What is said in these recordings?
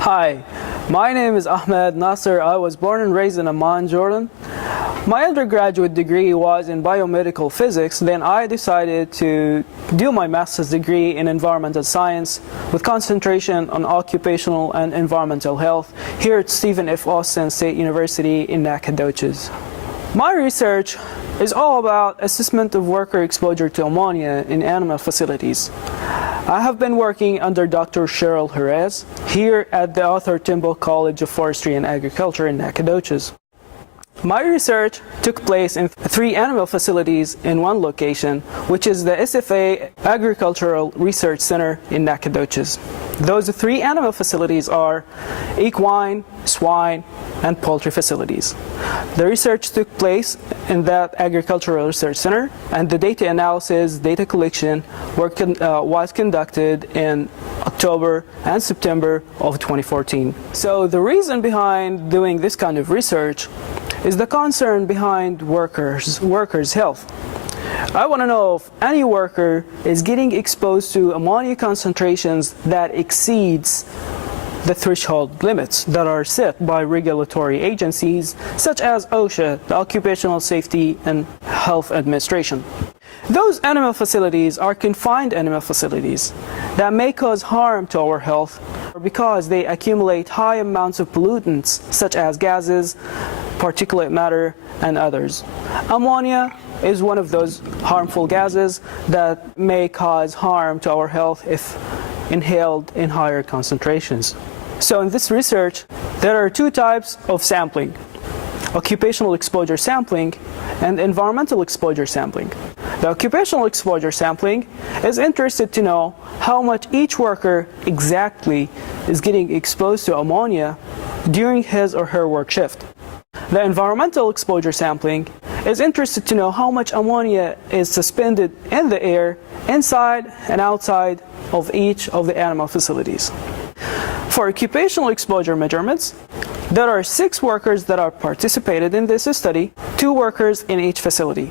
Hi, my name is Ahmad Nasser. I was born and raised in Amman, Jordan. My undergraduate degree was in biomedical physics. Then I decided to do my master's degree in environmental science with concentration on occupational and environmental health here at Stephen F. Austin State University in Nacogdoches. My research is all about assessment of worker exposure to ammonia in animal facilities. I have been working under Dr. Cheryl Jerez here at the Arthur Timble College of Forestry and Agriculture in Nacogdoches. My research took place in 3 animal facilities in one location, which is the SFA Agricultural Research Center in Nacogdoches. Those 3 animal facilities are equine, swine, and poultry facilities. The research took place in that Agricultural Research Center, and the data analysis, data collection was conducted in October and September of 2014. So the reason behind doing this kind of research is the concern behind workers' health. I want to know if any worker is getting exposed to ammonia concentrations that exceeds the threshold limits that are set by regulatory agencies such as OSHA, the Occupational Safety and Health Administration. Those animal facilities are confined animal facilities that may cause harm to our health because they accumulate high amounts of pollutants such as gases, particulate matter, and others. Ammonia is one of those harmful gases that may cause harm to our health if inhaled in higher concentrations. So in this research, there are 2 types of sampling: occupational exposure sampling and environmental exposure sampling. The occupational exposure sampling is interested to know how much each worker exactly is getting exposed to ammonia during his or her work shift. The environmental exposure sampling is interested to know how much ammonia is suspended in the air inside and outside of each of the animal facilities. For occupational exposure measurements, there are 6 workers that are participated in this study, 2 workers in each facility.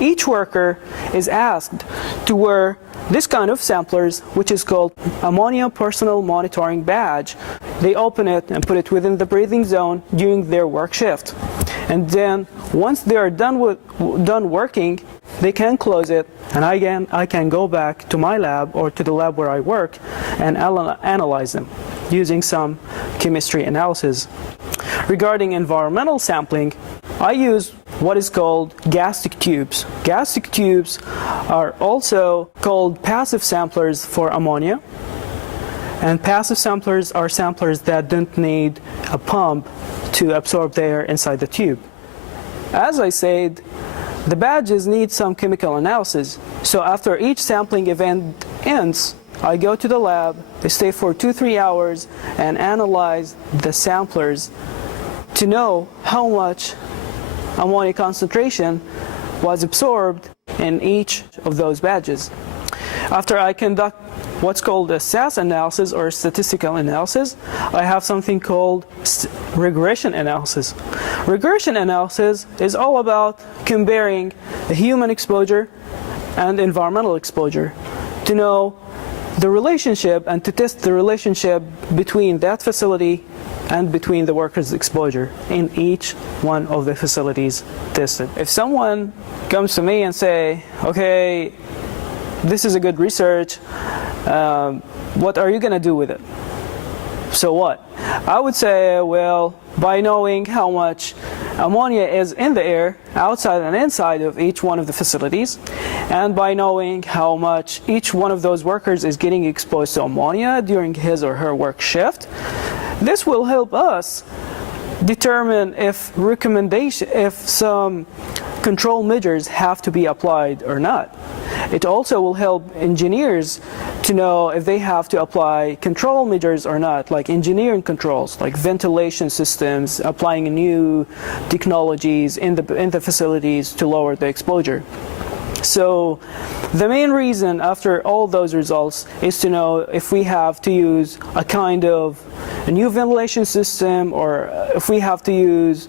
Each worker is asked to wear this kind of samplers, which is called Ammonia Personal Monitoring Badge. They open it and put it within the breathing zone during their work shift. And then once they are done working, they can close it, and I can go back to my lab or to the lab where I work and analyze them using some chemistry analysis. Regarding environmental sampling, I use what is called gastric tubes. Gastric tubes are also called passive samplers for ammonia, and passive samplers are samplers that don't need a pump to absorb the air inside the tube. As I said, the badges need some chemical analysis, so after each sampling event ends, I go to the lab, I stay for 2-3 hours and analyze the samplers to know how much ammonia concentration was absorbed in each of those badges. After I conduct what's called a SAS analysis or statistical analysis, I have something called regression analysis. Regression analysis is all about comparing the human exposure and environmental exposure to know the relationship and to test the relationship between that facility and between the workers' exposure in each one of the facilities tested. If someone comes to me and say, okay, this is a good research, what are you going to do with it? So what? I would say, well, by knowing how much ammonia is in the air, outside and inside of each one of the facilities, and by knowing how much each one of those workers is getting exposed to ammonia during his or her work shift, this will help us determine if some control measures have to be applied or not. It also will help engineers to know if they have to apply control measures or not, like engineering controls, like ventilation systems, applying new technologies in the facilities to lower the exposure. So the main reason after all those results is to know if we have to use a new ventilation system, or if we have to use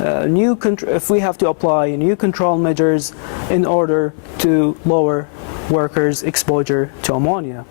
if we have to apply new control measures in order to lower workers' exposure to ammonia.